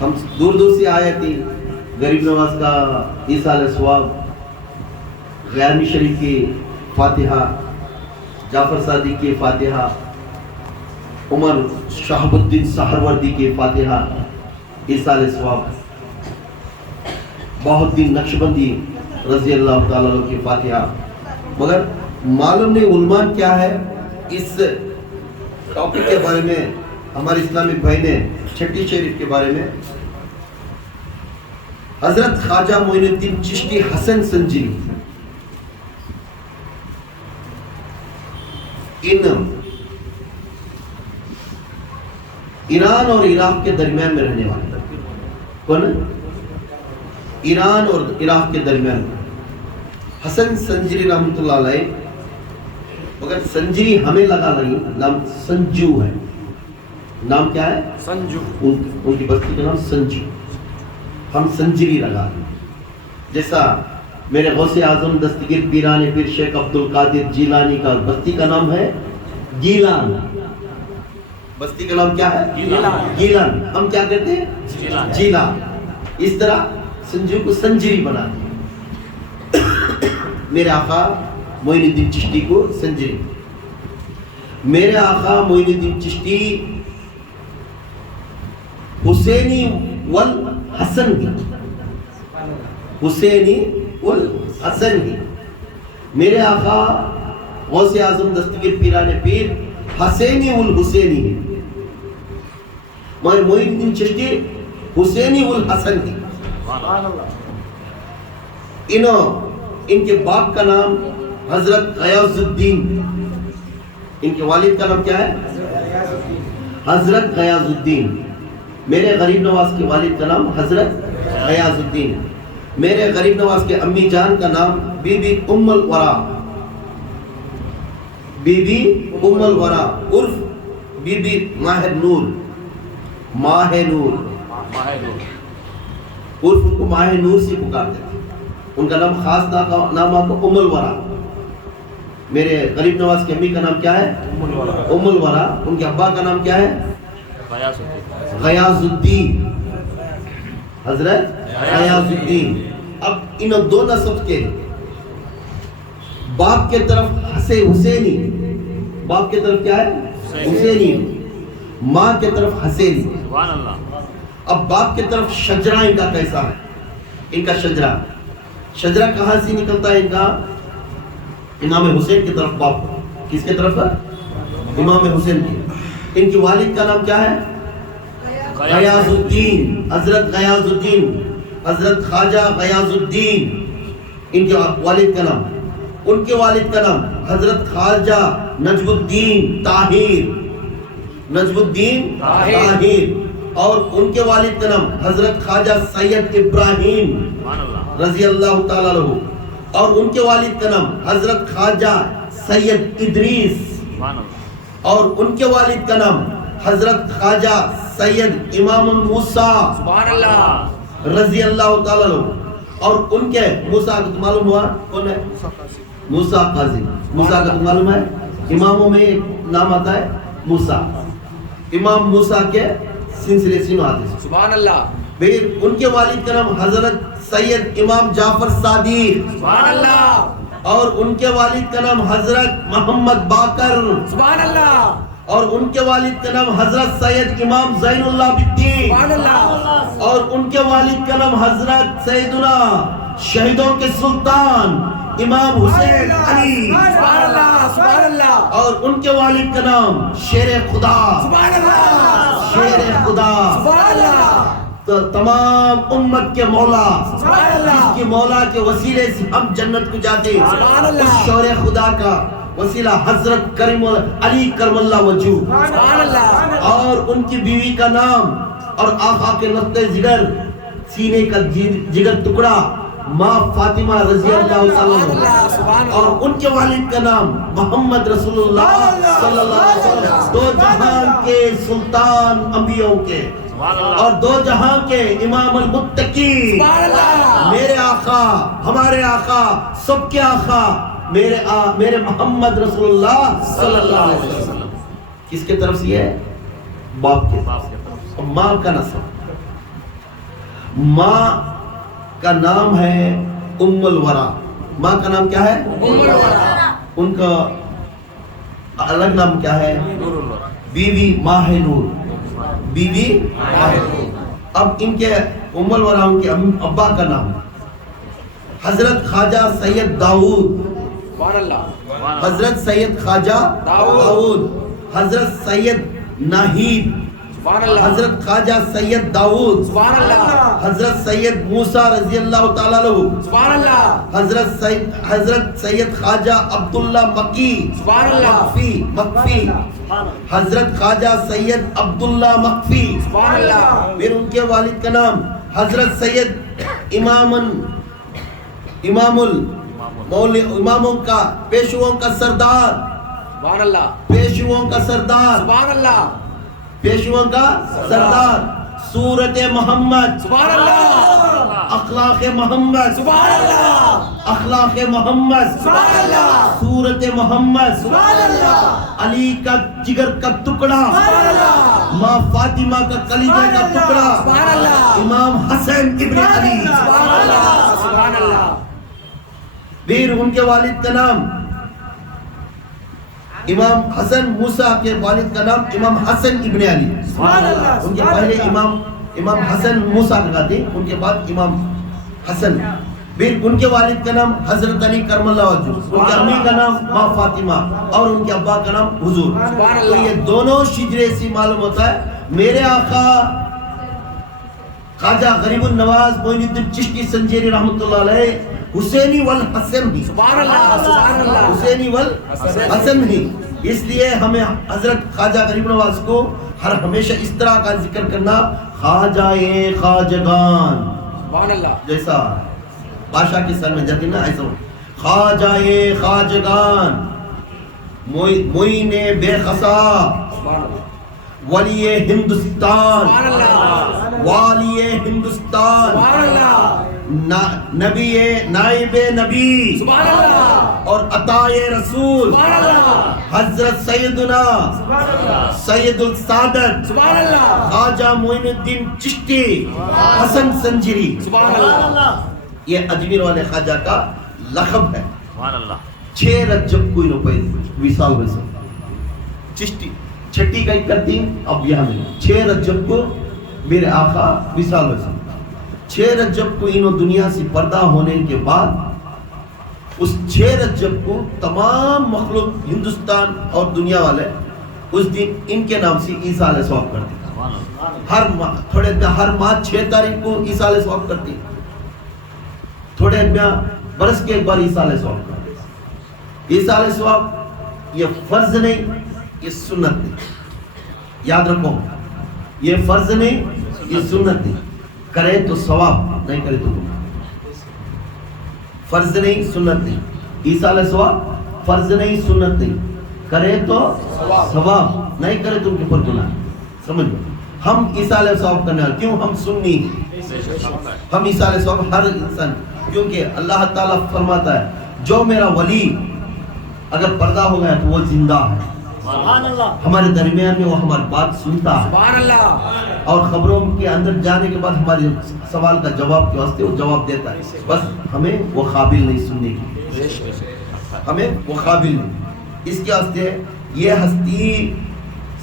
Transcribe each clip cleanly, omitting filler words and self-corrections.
ہم دور دور سے آئے تھے. غریب نواز کا ایصال ثواب، غیانی شریف کی فاتحہ، جعفر صادق کی فاتحہ، عمر شہاب الدین سہروردی کی فاتحہ، ایصال ثواب، بہت دن نقشبندی رضی اللہ تعالیٰ عنہ کی فاتحہ. مگر معلوم نہیں علماء کیا ہے اس ٹاپک کے بارے میں. ہمارے اسلامی بھائی نے چھٹی شریف کے بارے میں حضرت خواجہ معین الدین چشتی حسن سنجری ایران اور عراق کے درمیان میں رہنے والے. کون؟ ایران اور عراق کے درمیان. حسن سنجری رحمۃ اللہ علیہ. مگر سنجری ہمیں لگا نہیں، نام سنجو ہے. نام کیا ہے؟ سنجو. ان کی بستی کا نام سنجو. ہم سنجری لگا دیں. جیسا میرے غوث اعظم دستگیر پیران پیر شیخ عبد القادر جیلانی کا بستی کا نام ہے گیلان. بستی کا نام کیا ہے؟ گیلان. ہم کیا کہتے ہیں؟ جیلان. اس طرح سنجو کو سنجری بنا دیا. میرے آقا معین الدین چشتی کو سنجری. میرے آقا معین الدین چشتی حسینی والحسن بھی. حسینی والحسن بھی. میرے آقا غوث اعظم دستگیر پیران پیر حسینی والحسینی بھی. مگر معین الدین چشتی حسینی والحسن بھی. ان کے باپ کا نام حضرت غیاث الدین. ان کے والد کا نام کیا ہے؟ حضرت غیاث الدین. میرے غریب نواز کے والد کا نام حضرت غیاث الدین. میرے غریب نواز کے امی جان کا نام بی بی ام الورا. بی بی ام الورا عرف بی بی ماہ نور. ماہ نور عرف ان کو ماہ نور سے پکارتے تھے. ان کا نام خاص نام آپ کو ام الورا. میرے غریب نواز کی امی کا نام کیا ہے؟ ام الورا. ان کے ابا کا نام کیا ہے؟ غیاث الدین. حضرت غیاث الدین. اب ان دو نسب کے باپ کے طرف حسینی. باپ کے طرف کیا ہے؟ حسینی. ماں کے طرف حسینی. اب باپ کے طرف شجرہ ان کا کیسا ہے؟ ان کا شجرہ کہاں سے نکلتا ہے؟ ان کا امام حسین کی طرف باپ. کس کے طرف ہے؟ امام حسین کی. ان کی والد کا نام کیا ہے؟ غیاث الدین. حضرت غیاث الدین، حضرت خواجہ غیاث الدین. ان کے والد کا نام. ان کے والد کا نام حضرت خواجہ نجم الدین طاہر. نجم الدین طاہر. اور ان کے والد کا نام حضرت خواجہ سید ابراہیم رضی اللہ تعالیٰ عنہ. اور ان کے والد کا نام حضرت خواجہ سید ادریس. اور ان کے والد کا نام حضرت خواجہ سید امام موسیٰ رضی اللہ تعالیٰ عنہ. اور ان کے موسیٰ کا تو معلوم ہوا کون ہے؟ موسیٰ قاضی. موسیٰ کا تو معلوم ہے اماموں میں ایک نام آتا ہے موسیٰ. امام موسیٰ کے سلسلے سے آتے ہیں. سبحان اللہ. پھر ان کے والد کا نام حضرت سید امام جعفر صادق. سبحان اللہ. اور ان کے والد کا نام حضرت محمد باقر. سبحان اللہ. اور ان کے والد کا نام حضرت سید امام زین اللہ الدین. سبحان اللہ. اور ان کے والد کا نام حضرت سیدنا شہیدوں کے سلطان امام حسین علی. سبحان اللہ. سبحان اللہ. اور ان کے والد کا نام شیر خدا. سبحان اللہ. شیر خدا. سبحان اللہ. تو تمام امت کے مولا، جس کی مولا کے وسیلے سے ہم جنت کو جاتے ہیں، اس شور خدا کا وسیلہ حضرت کریم علی کرم اللہ وجہ. اور ان کی بیوی کا نام اور آقا کے نقطۂ جگر، سینے کا جگر ٹکڑا ماں فاطمہ رضی اللہ تعالیٰ عنہ. اور ان کے والد کا نام محمد رسول اللہ صلی اللہ علیہ وسلم، دو جہان کے سلطان انبیاء کے اور دو جہاں کے امام المتقی. میرے آقا، ہمارے آقا، سب کے آقا، میرے محمد رسول اللہ صلی اللہ علیہ وسلم. کس کے طرف سے ہے؟ باپ کے. ماں کا نسب. ماں کا نام ہے ام الورا. ماں کا نام کیا ہے؟ ام الورا. ان کا الگ نام کیا ہے؟ بیوی ماہ نور. بیوی ماہ نور. اب ان کے ام الورا ان کے ابا کا نام حضرت خواجہ سید داؤد. حضرت سید خواجہ داؤد. حضرت سید ناہید. حضرت خواجہ سید داؤد. حضرت سید موسیٰ رضی اللہ تعالیٰ عنہ. حضرت سید خواجہ عبداللہ مکفی. حضرت خواجہ سید عبداللہ مکفی. پھر ان کے والد کا نام حضرت سید اماموں کا پیشووں کا سردار. پیشووں کا سردار. پیشووں کا سردار. سورت محمد. اخلاق محمد. اخلاق محمد. سورت محمد. علی کا جگر کا ٹکڑا. ماں فاطمہ کا کلیجہ کا ٹکڑا. امام حسین ابن علی. پھر ان کے والد کا نام امام حسن موسیٰ کے والد کا نام امام حسن ابن علی. ان کے پہلے امام حسن موسیٰ کہتے ہیں, ان کے بعد امام حسن. پھر ان کے والد کا نام حضرت علی کرم اللہ وجہہ. ان کے امی کا نام ماں فاطمہ اور ان کے ابا کا نام حضور. تو یہ دونوں شجرے سے معلوم ہوتا ہے میرے آقا خواجہ غریب النواز معین الدین چشتی سنجیری رحمۃ اللہ علیہ حسینی والحسن ہی. حسینی والحسن ہی. اس لیے ہمیں حضرت خواجہ غریب نواز کو ہر ہمیشہ اس طرح کا ذکر کرنا خواجہ خواجگان. جیسا بادشاہ کے سر میں جاتی نا ایسا خواجہ خواجگان معین بے خسا ولی ہندوستان. والی ہندوستان. نبی نائب نبی اور عطائے رسول حضرت سیدنا سید السادت خواجہ معین الدین چشتی حسن سنجری. یہ اجمیر والے خواجہ کا لقب ہے. 6 رجب کو انہوں پہ وصال ہوئے سن چشتی چھٹی کا 31 اب یہاں میں 6 رجب کو میرے آقا وصال ہوئے سن. 6 رجب کو انہوں دنیا سے پردہ ہونے کے بعد اس 6 رجب کو تمام مخلوق ہندوستان اور دنیا والے اس دن ان کے نام سے ایصال ثواب کرتے ہیں. ہر ماہ 6 تاریخ کو ایصال ثواب کرتے ہیں. تھوڑے برس کے ایک بار ایصال ثواب کرتے ہیں. ایصال ثواب یہ فرض نہیں, یہ سنت نہیں. یاد رکھو یہ فرض نہیں, یہ سنت نہیں. کرے تو ثواب, نہیں کرے تو گناہ. فرض نہیں, سنت نہیں. ایصال ثواب فرض نہیں, سنت نہیں. کرے تو ثواب, نہیں کرے تو ان کے پر گناہ. سمجھ لو ہم ایصال ثواب کرنے والے کیوں؟ ہم سنی ہیں. ہم ایصال ثواب ہر انسان, کیونکہ اللہ تعالیٰ فرماتا ہے جو میرا ولی اگر پردہ ہو گیا تو وہ زندہ ہے. ہمارے درمیان میں وہ ہماری بات سنتا ہے اور خبروں کے اندر جانے کے بعد ہمارے سوال کا جواب کے واسطے وہ جواب دیتا ہے. بس ہمیں وہ قابل نہیں سننے کی, ہمیں وہ قابل نہیں. اس کے واسطے یہ ہستی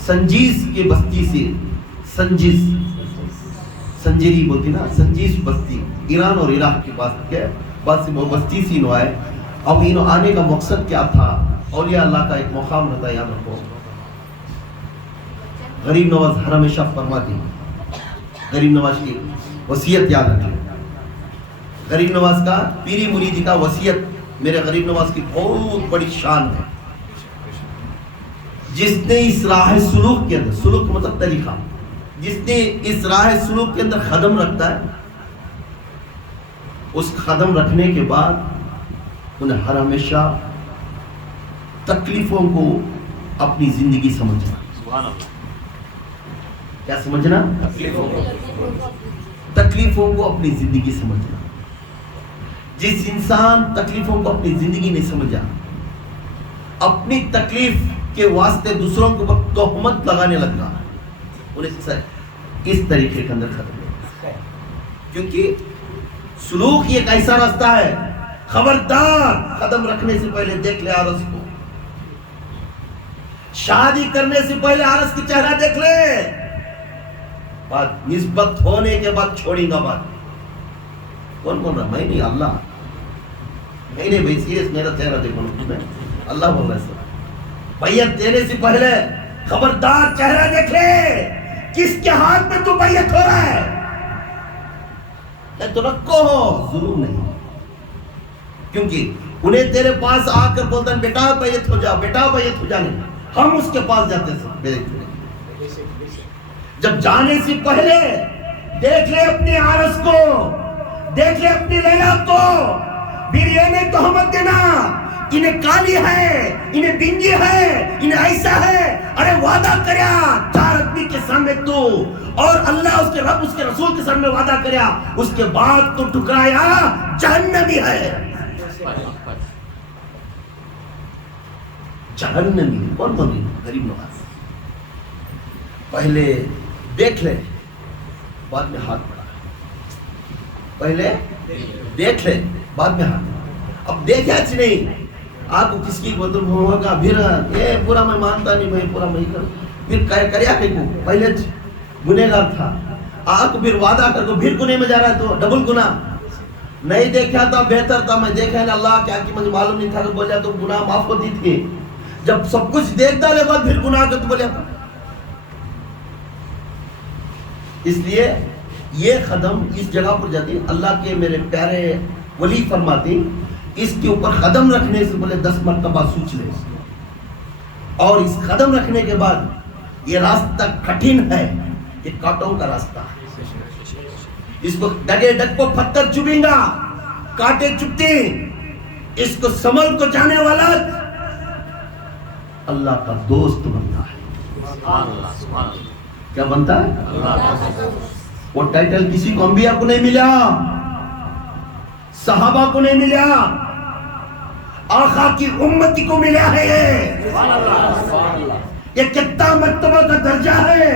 سنجیس کے بستی سے, سنجیری بولتی نا, سنجیس بستی ایران اور عراق کے پاس سے وہ بستی سے انہوں آئے. اب انہوں آنے کا مقصد کیا تھا؟ اولیاء اللہ کا ایک مقام رہتا ہے, یاد رکھو. غریب نواز ہر ہمیشہ فرماتے ہیں, غریب نواز کی وصیت یاد رکھیں. غریب نواز کا پیری مریدی کا وصیت میرے غریب نواز کی بہت بڑی شان ہے. جس نے اس راہ سلوک کے اندر, سلوک مطلب طریقہ, جس نے اس راہ سلوک کے اندر قدم رکھتا ہے, اس قدم رکھنے کے بعد انہیں ہر ہمیشہ تکلیفوں کو اپنی زندگی سمجھنا. کیا سمجھنا؟ تکلیفوں کو اپنی زندگی سمجھنا. جس انسان تکلیفوں کو اپنی زندگی نہیں سمجھا, اپنی تکلیف کے واسطے دوسروں کے اوپر تہمت لگانے لگا, انہیں اس طریقے کے اندر ختم. کیونکہ سلوک یہ ایک ایسا راستہ ہے، خبردار قدم رکھنے سے پہلے دیکھ لے عرض کو، شادی کرنے سے پہلے عرض کی چہرہ دیکھ لے، بات نسبت ہونے کے بعد چھوڑیں گا بات. کون بول رہا؟ میں نہیں، اللہ. میں نہیں بھائی، سیریس میرا چہرہ دیکھو نا، اللہ بول رہا ہے. بیعت دینے سے پہلے خبردار چہرہ دیکھ لے، کس کے ہاتھ میں تو بیعت ہو رہا ہے. تو رکھو ہو، ظلم نہیں. کیونکہ انہیں تیرے پاس آ کر بولتا ہے بیٹا بیعت ہو جا، بیٹا بیعت ہو جانے، ہم اس کے پاس جاتے ہیں. جب جانے سے پہلے دیکھ لے اپنے عارض کو، دیکھ لے اپنی لیلا کو. پھر یہ نہیں تہمت دینا انہیں کالی ہے، انہیں بنگی ہے، انہیں ایسا ہے. ارے وعدہ کریا 4 آدمی کے سامنے تو، اور اللہ اس کے رب اس کے رسول کے سامنے وعدہ کریا، اس کے بعد تو ٹھکرایا، جہنمی ہے. جہنمی. کون بولی؟ غریب نواز. پہلے دیکھ لے، بعد میں ہاتھ بڑھا. پہلے دیکھ لے، بعد میں ہاتھ. اب دیکھا چھ نہیں، آپ کو کس کی بدل ہوگا، پھر یہ پورا میں مانتا نہیں، میں پورا میں کر، پھر کریا کہ کو پہلے گنہگار تھا، آپ کو پھر وعدہ کر کو پھر گناہ میں جا رہا ہے، تو ڈبل گناہ. نہیں دیکھا تھا بہتر تھا، میں دیکھا ہے اللہ کیا کہ مجھے معلوم نہیں تھا تو بولیا تو گناہ معاف ہوتی تھی. جب سب کچھ دیکھتا لے بعد پھر گناہ کر تو بولیا. اس لیے یہ قدم اس جگہ پر جاتی، اللہ کے میرے پیارے ولی فرماتے اس کے اوپر قدم رکھنے سے بولے 10 مرتبہ سوچ لے. اور اس قدم رکھنے کے بعد یہ راستہ کٹھن ہے، یہ کانٹوں کا راستہ ہے. اس کو ڈگے ڈگ کو پتھر چبھیں گا، کانٹے چبھتے، اس کو سنبھل کو جانے والا اللہ کا دوست بنتا ہے. کیا بنتا ہے؟ وہ ٹائٹل کسی کو انبیاء کو نہیں ملا، صحابہ کو نہیں ملا، آقا کی امتی کو ملا ہے. یہ کتنا مرتبہ کا درجہ ہے،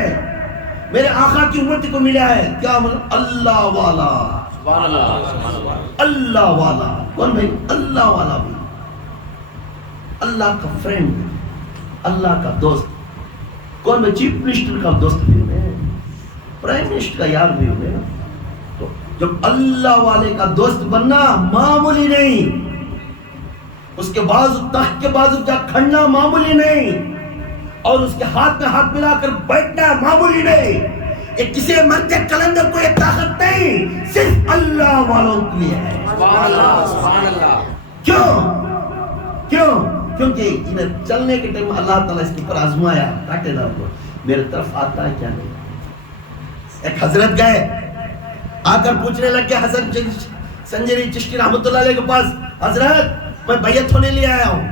میرے آقا کی امتی کو ملا ہے. کیا مطلب؟ اللہ والا. اللہ والا کون بھائی؟ اللہ والا بھی، اللہ کا فرینڈ، اللہ کا دوست. کون بھائی؟ چیف منسٹر کا دوست بھی ہوئے، پرائم منسٹر کا یار بھی ہوئے. تو جب اللہ والے کا دوست بننا معمولی نہیں، اس کے بازو تخت کے بازو جا کھڑنا معمولی نہیں، اور اس کے ہاتھ میں ہاتھ ملا کر بیٹھنا معمولی نہیں. یہ کسی مرد کلندر کو یہ طاقت نہیں، صرف اللہ والوں کے لیے ہے. کیوں؟ کیونکہ انہیں چلنے کے ٹائم اللہ تعالیٰ اس کے اوپر آزمایا، کاٹے دار کو میرے طرف آتا ہے کیا نہیں. ایک حضرت گئے، آ کر پوچھنے لگ گئے حسن سنجری چشتی رحمت اللہ علیہ کے پاس، حضرت میں بیعت ہونے لے آیا ہوں،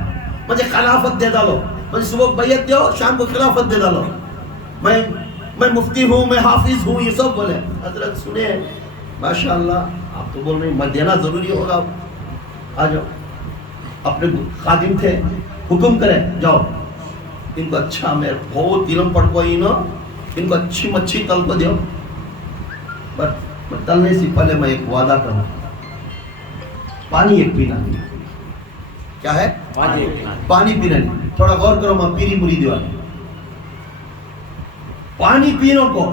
مجھے خلافت دے ڈالو. مجھے صبح بیعت دو، شام کو خلافت دے ڈالو. میں مفتی ہوں، میں حافظ ہوں، یہ سب بولے. حضرت سنے ماشاءاللہ، آپ تو بول رہے ہیں میں دینا ضروری ہوگا، آ جاؤ. اپنے خادم تھے، حکم کرے جاؤ ان کو اچھا، میں بہت علم پڑھ کوئی نا، ان کو اچھی مچھی تل کو دیو. میں تلنے سے پہلے میں ایک وعدہ کروں، پانی ایک پینا نہیں. کیا ہے؟ پانی پینا نہیں. تھوڑا غور کرو، میں پیری مری دیوالی پانی پینوں کو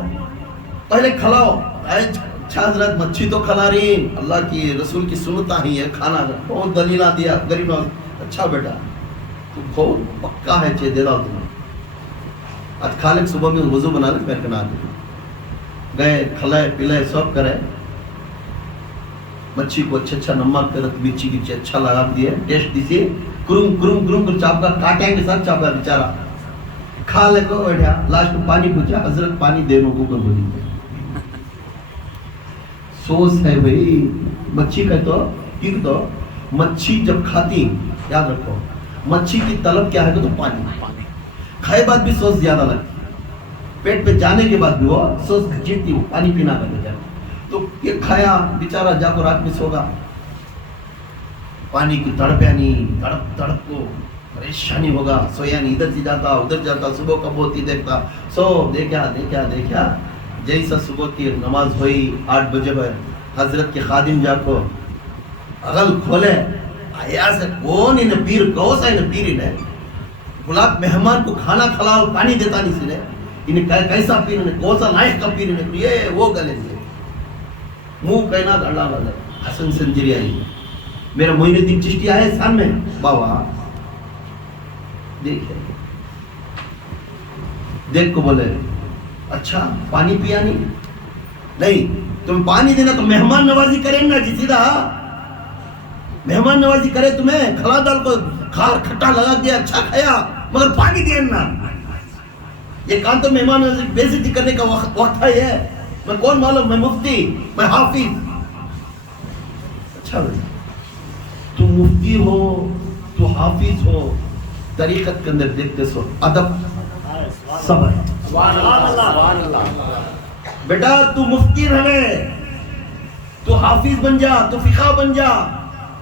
پہلے کھلاؤ. اچھا حضرت مچھی تو کھلا رہی، اللہ کی رسول کی سنتا ہی ہے کھانا، بہت دلیلہ دیا غریب نواز. اچھا بیٹا تو بہت پکا ہے، چیز دے رہا ہوں تمہیں. آج خالق صبح میں وضو بنا لے، پیر کنا دے گئے، کھلائے پلائے سب کرے. مچھی کو اچھا نمک مرچی کی اچھا لگا دیے، ٹیسٹ دیجیے. کرم کرم کرم کر چاپا، کانٹے کے ساتھ چاپا بیچارہ. کھا لے کو بیٹھا، لاسٹ میں پانی پوچھا، حضرت پانی دینے کو کر بولی. سوچ ہے بھائی، مچھی کا تو ٹھیک، تو مچھی جب کھاتی، یاد رکھو مچھی کی طلب کیا ہے تو پانی. کھائے بعد بھی سوچ زیادہ لگتی، پیٹ پہ جانے کے بعد بھی وہ سوچ جیتی، وہ پانی پینا کرنے جاتی. تو یہ کھایا بیچارہ، جا کو رات میں سوگا، پانی کی تڑپ یعنی تڑپ تڑپ کو پریشانی ہوگا، سویا نہیں، ادھر سے جاتا ادھر جاتا، صبح کب ہوتی دیکھتا. سو دیکھا جیسا صبح کی نماز ہوئی 8 بجے ہے، حضرت کے خادم جا کو اغل کھولے آیا سے کون انہیں پیر کو سا انہیں پیر انہیں بلاک مہمان کو کھانا کھلاؤ پانی دیتا نہیں سنے انہیں کیسا پیر انہیں کون سا لائق کا پیر انہیں یہ وہ گلے سے منہ کہنا گھڑا والا حسن سنجری آئی میرا معین الدین چشتی آئے سان میں بابا دیکھ کو بولے اچھا پانی پیا نہیں تم پانی دینا تو مہمان نوازی کریں گا جی سیدھا مہمان نوازی کرے تمہیں کھلا دال کو کھار کھٹا لگا دیا اچھا کھایا مگر پانی دینا یہ کام تو مہمان نوازی بے عزتی کرنے کا وقت ہے میں کون معلوم میں مفتی میں حافظ اچھا بھائی تو مفتی ہو تو حافظ ہو طریقت کے اندر دیکھتے سو ادب صبر بیٹا تو مفتی رہے تو حافظ بن جا تو فقہ بن جا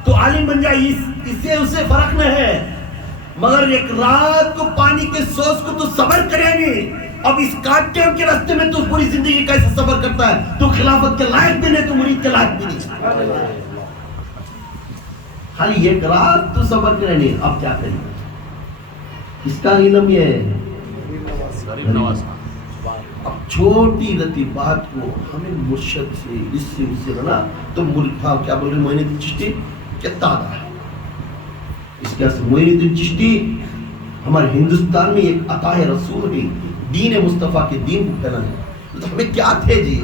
تو عالم بن جا اس سے اسے فرق نہ ہے مگر ایک رات کو پانی کے سوز کو تو صبر کرے نہیں اب اس کاٹے کے راستے میں تو پوری زندگی کیسے صبر کرتا ہے تو خلافت کے لائق بھی نہیں تو مرید کے لائق بھی نہیں خالی ایک رات تو صبر کرے نہیں اب کیا کریں اس کا علم یہ ہے اب چھوٹی رتی بات کو ہمیں مرشد سے اس سے بنا تو ملفا کیا بول رہے معین الدین چشتی کہتا ہے اس کے اصل معین الدین چشتی ہمارے ہندوستان میں ایک عطا رسول ہے دین مصطفیٰ کے دین کو پھیلانے تو ہمیں کیا تھے جی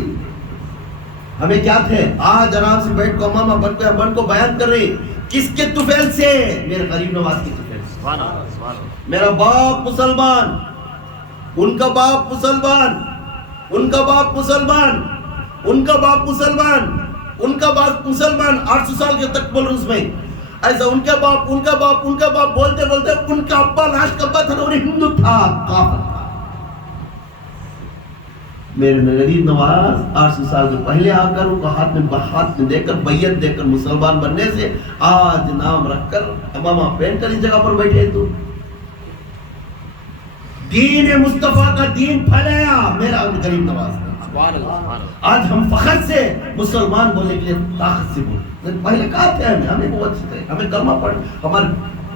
ہمیں کیا تھے آج آرام سے بیٹھ کو امامہ بن کو بیان کر رہے کس کے طفیل سے میرے غریب نواز کے طفیل سے میرا باپ مسلمان ان کا باپ مسلمان ان کا باپ مسلمان ان کا باپ مسلمان ان کا باپ مسلمان 800 سال کے تک بول رہے اس میں ایسا ان کا باپ ان کا باپ ان کا باپ بولتے بولتے ان کا ابا لاش کا ابا تھا اور ہندو تھا کافر تھا میرے غریب نواز 800 سال کے پہلے آ کر ان کو ہاتھ میں دے کر بیعت دے کر مسلمان بننے سے آج نام رکھ کر امامہ پہن کر اس جگہ پر بیٹھے تو دین مصطفیٰ کا دین پھیلایا میرا غریب نواز آج ہم فخر سے مسلمان بولنے کے لیے طاقت سے بولتے پہلے کہا تھے ہمیں بہت سے تھے ہمیں کلمہ پڑھ ہماری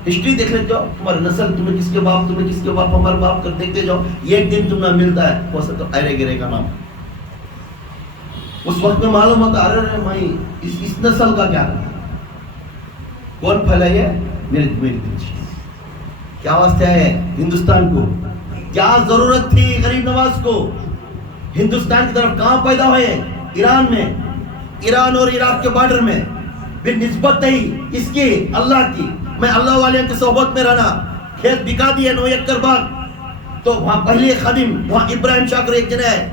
ہسٹری دیکھ لیتے جاؤ ہمارے نسل تمہیں کس کے باپ ہمارے باپ کر دیکھتے جاؤ ایک دن تم نہ ملتا ہے ہو سکتا ایرے گرے کا نام اس وقت میں معلوم ہوتا ارے بھائی اس نسل کا کیا کون پھیلائی ہے میرے دل کیا واسطہ ہے ہندوستان کو کیا ضرورت تھی غریب نواز کو ہندوستان کی طرف کہاں پیدا ہوئے ایران میں ایران اور عراق کے بارڈر میں بنسبت نہیں اس کی اللہ کی میں اللہ والے کی صحبت میں رہنا کھیت بکا دیے 9 ایکڑ باغ تو وہاں پہلی خادم وہاں ابراہیم شاکر ایک جنہ ہے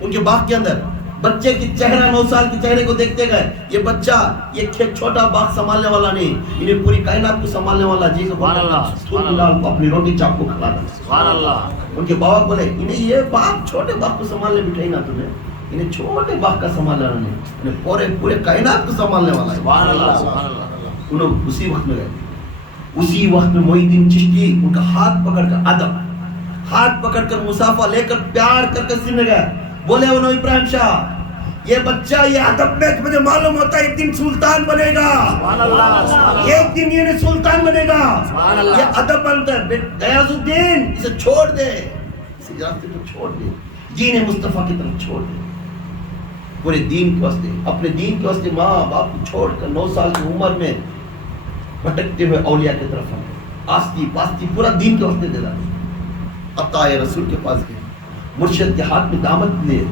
ان کے باغ کے اندر بچے کی چہرہ 9 سال کے چہرے کو دیکھتے گئے یہ بچہ یہ کھیت چھوٹا باغ سنبھالنے والا نہیں انہیں پوری کائنات کو سنبھالنے والا جی سبحان اللہ کو اپنی روٹی چاپ کو کھلانا سبحان اللہ ان کے بابا بولے انہیں یہ باغ چھوٹے باغ کو سنبھالنے بٹھائی نہ تمہیں انہیں چھوٹے باغ کا سنبھالنا نہیں انہیں پورے کائنات کو سنبھالنے والا ہے سبحان اللہ انہوں اسی وقت میں گئے اسی وقت میں معین الدین چشتی ان کا ہاتھ پکڑ کر ادب ہاتھ پکڑ کر مسافہ لے کر پیار کر کر سننے گئے بولے انہوں ابراہیم شاہ یہ بچہ یہ ادب میں مجھے معلوم ہوتا ہے ایک دن سلطان بنے گا ایک دن یہ سلطان بنے گا یہ ادب بنتا ہے غیاث الدین اسے چھوڑ دے اسے راستے کو چھوڑ دے دین مصطفیٰ کی طرف چھوڑ دے پورے دین کے واسطے اپنے دین کے واسطے ماں باپ کو چھوڑ کر 9 سال کی عمر میں بھٹکتے ہوئے اولیاء کی طرف آستی پاستی پورا دین کے واسطے دے رہا عطا رسول کے پاس گئے مرشد کے ہاتھ میں دامت لیے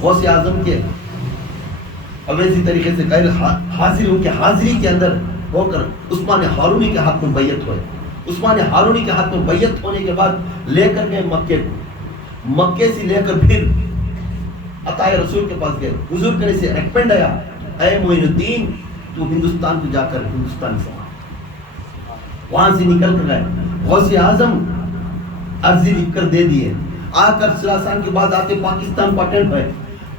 غوث اعظم کے اب اسی طریقے سے غیر حاضر ان کے حاضری کے اندر ہو کر عثمان ہارونی کے ہاتھ میں بیعت ہوئے عثمان ہارونی کے ہاتھ میں بیعت ہونے کے بعد لے کر گئے مکے کو مکے سے لے کر پھر عطا رسول کے پاس گئے حضور کرنے سے ریکمنڈ آیا اے معین الدین تو ہندوستان کو جا کر ہندوستان سے وہاں سے نکل کر گئے غوث اعظم عرضی لکھ کر دے دیے آ کر سلاسان کے بعد آتے پاکستان پاٹن پہ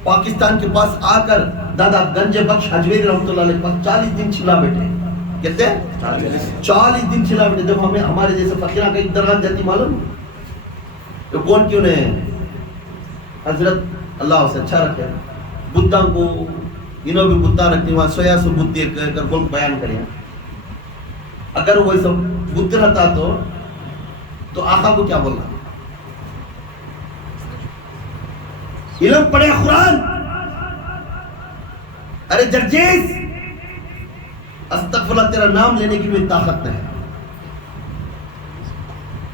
پاکستان کے پاس آ کر دادا گنج بخش حجویری رحمۃ اللہ علیہ پاس 40 دن چلا بیٹھے کہتے ہیں 40 دن چلا بیٹھے جب ہمیں ہمارے جیسے فقیرہ کا ایک درگاہ جاتی معلوم تو کون کیوں نے حضرت اللہ اسے اچھا رکھے بدھا کو انہوں بھی بتہ رکھتے وہاں سویا سو بت دیکھ کر کون بیان کریں. اگر وہ سب بت رہتا تو آقا کو کیا بولنا؟ علم پڑھے قرآن. ارے جرجیز استغفراللہ تیرا نام لینے کی بھی طاقت نہیں,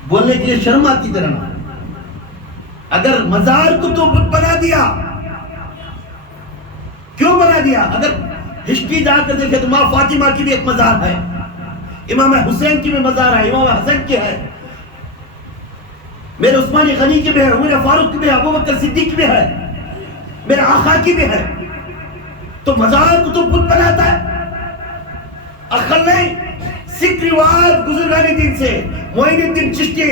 بولنے کے لیے شرم آتی تیرا نام. اگر مزار کو تو بت بنا دیا, کیوں بنا دیا؟ اگر ہسٹری جا کر دیکھے تو ماں فاطمہ کی بھی ایک مزار ہے, امام حسین کی بھی مزار ہے, امام حسن کی ہے, میرے عثمان غنی کی بھی ہے, عمر فاروق کی بھی ہے, ابوبکر صدیق کی بھی ہے, میرے آقا کی بھی ہے. تو مزار کو تو بت بناتا ہے. عقل نہیں. سکھ روایت بزرگان دین سے معین الدین چشتی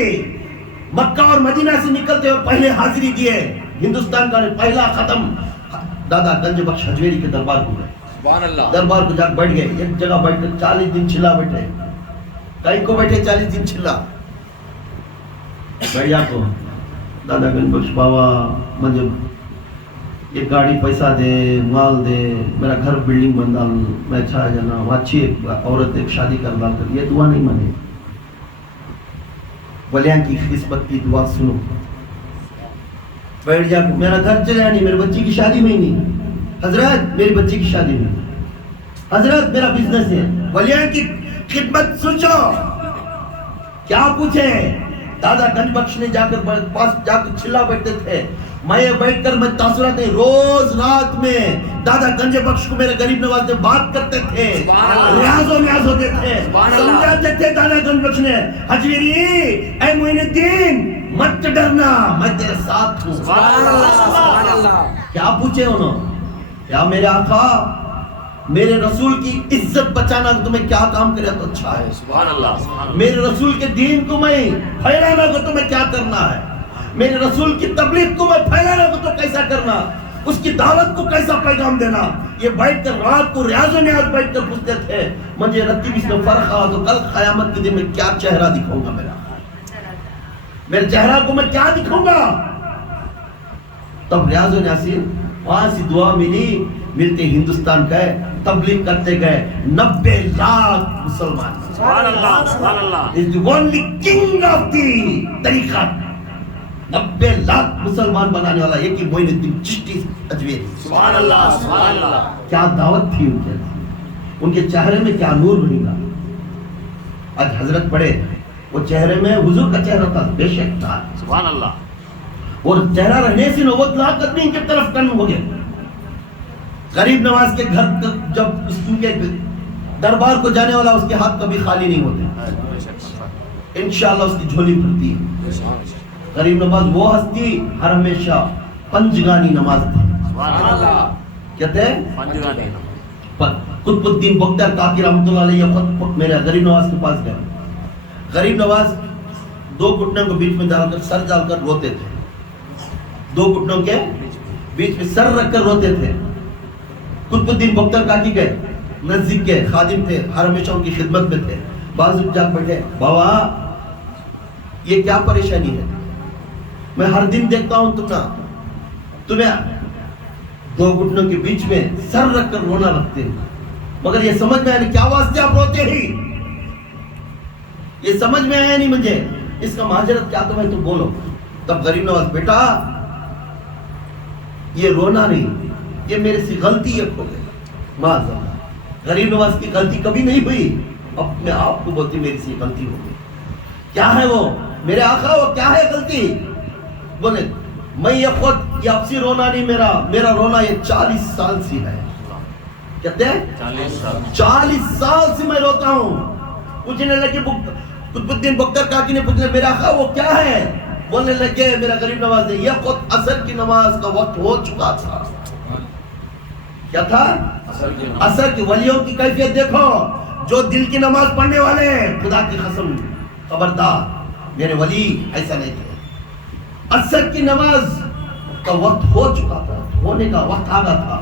مکہ اور مدینہ سے نکلتے ہوئے پہلے حاضری دیے, ہندوستان کا پہلا ختم دادا گنج بخش حجویری کے دربار کو گئے. دربار کو جا بیٹھ گئے, ایک جگہ بیٹھ کر 40 دن چلا بیٹھے. کہیں کو بیٹھے 40 دن چلا بیٹھ جا. تو دادا گنج بخش بابا مجھے یہ گاڑی پیسہ دے, مال دے, میرا گھر بلڈنگ بن ڈال, میں اچھا جانا وہ اچھی عورت ایک شادی کر ڈال کر. یہ دعا نہیں مانے. ولیاں کی قسمت کی دعا سنو. بیٹھ جا, میرا گھر چلا نہیں, میرے بچی کی شادی میں نہیں, حضرت میری بچی کی شادی میں, حضرت میرا بزنس ہے. ولیاں کی خدمت سوچو. کیا پوچھے؟ دادا گنج بخش نے جا کر پاس جا کر چلا بیٹھتے تھے. میں بیٹھ کر میں تاثرات نہیں, روز رات میں دادا گنج بخش کو میرے غریب نواز سے بات کرتے تھے, ریاض و نیاز ہوتے تھے, سمجھاتے تھے دادا گنج بخش نے, حجویری اے معین الدین مت ڈرنا, میں تیرے ساتھ ہوں. کیا پوچھے انہوں؟ کیا میرے آقا میرے رسول کی عزت بچانا تمہیں کیا کام کرے تو اچھا ہے. میرے رسول کے دین کو میں پھیلانا کو تمہیں کیا کرنا ہے, میرے رسول کی تبلیغ کو میں پھیلانا کو تو کیسا کرنا, اس کی دعوت کو کیسا پیغام دینا. یہ بیٹھ کر رات کو ریاض و نیاز بیٹھ کر پوچھتے تھے. مجھے رتیب اس میں فرق آ تو کل قیامت کے دن میں کیا چہرہ دکھاؤں گا, میرے چہرہ کو میں کیا دکھاؤں گا. تب ریاض و نیاسین وہاں سے دعا ملی, ملتے ہندوستان گئے, تبلیغ کرتے گئے. 90 لاکھ مسلمان. سبحان اللہ, سبحان اللہ. Is the only king of the طریقہ. 90 لاکھ مسلمان بنانے والا ایک ہی معین الدین چشتی حجویری. سبحان اللہ, سبحان اللہ. کیا دعوت تھی ان کے چہرے میں, کیا نور بنیگا. آج حضرت پڑھے, وہ چہرے میں حضور کا چہرہ تھا, بے شک تھا. سبحان اللہ. اور چہرہ رہنے سے 90 لاکھ آدمی ان کی طرف ٹرن ہو گئے. غریب نواز کے گھر جب ان کے دربار کو جانے والا اس کے ہاتھ کبھی خالی نہیں ہوتے, انشاءاللہ اس کی جھولی بھرتی ہے. غریب نواز وہ ہستی ہر ہمیشہ پنجگانی نماز تھی. کہتے ہیں قطب الدین بختیار کاکی رحمۃ اللہ علیہ خود میرے غریب نواز کے پاس گئے. غریب نواز 2 گھٹنوں کو بیچ میں ڈال کر سر ڈال کر روتے تھے. 2 گھٹنوں کے بیچ میں سر رکھ کر روتے تھے. قطب الدین بختیار کاکی گئے, نزدیک کے خادم تھے, ہر ہمیشہ ان کی خدمت میں تھے. بازو جا بیٹھے, بابا یہ کیا پریشانی ہے؟ میں ہر دن دیکھتا ہوں تمہیں 2 گھٹنوں کے بیچ میں سر رکھ کر رونا رکھتے ہیں, مگر یہ سمجھ میں آیا نہیں کیا واسطے آپ روتے ہی. یہ سمجھ میں آیا نہیں مجھے, اس کا معذرت کیا تمہیں تو بولو. تب غریب نواز, بیٹا یہ رونا نہیں, یہ میرے سے غلطی ایک ہو گئی. معذرت. غریب نواز کی غلطی کبھی نہیں ہوئی, اپنے آپ کو بولتی میری سے غلطی ہو گئی. کیا ہے وہ میرے آقا, وہ کیا ہے غلطی؟ بولے میں یہ خود یہ اب سے رونا نہیں, میرا رونا یہ 40 سال سے ہے. کہتے ہیں 40 سال سے میں روتا ہوں. پوچھنے لگے قطب الدین بختیار کاکی نے پوچھا میرا آقا وہ کیا ہے؟ بولنے لگے میرا غریب نواز نے, یہ خود عصر کی نماز کا وقت ہو چکا تھا. کیا تھا؟ عصر کی. ولیوں کی کیفیت دیکھو, جو دل کی نماز پڑھنے والے ہیں, خدا کی قسم خبردار میرے ولی ایسا نہیں تھے. عصر کی نماز کا وقت ہو چکا تھا, ہونے کا وقت آ گیا تھا.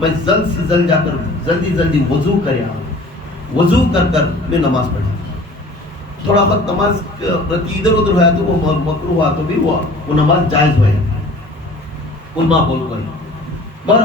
میں جلد سے جلد جا کر جلدی وضو کریا, وضو کر میں نماز پڑھی. تھوڑا وقت نماز پرتی ادھر ادھر ہوا تو وہ مکروہ ہوا تو بھی وہ نماز جائز ہوئے علماء بول کر. پر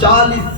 40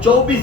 24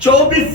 24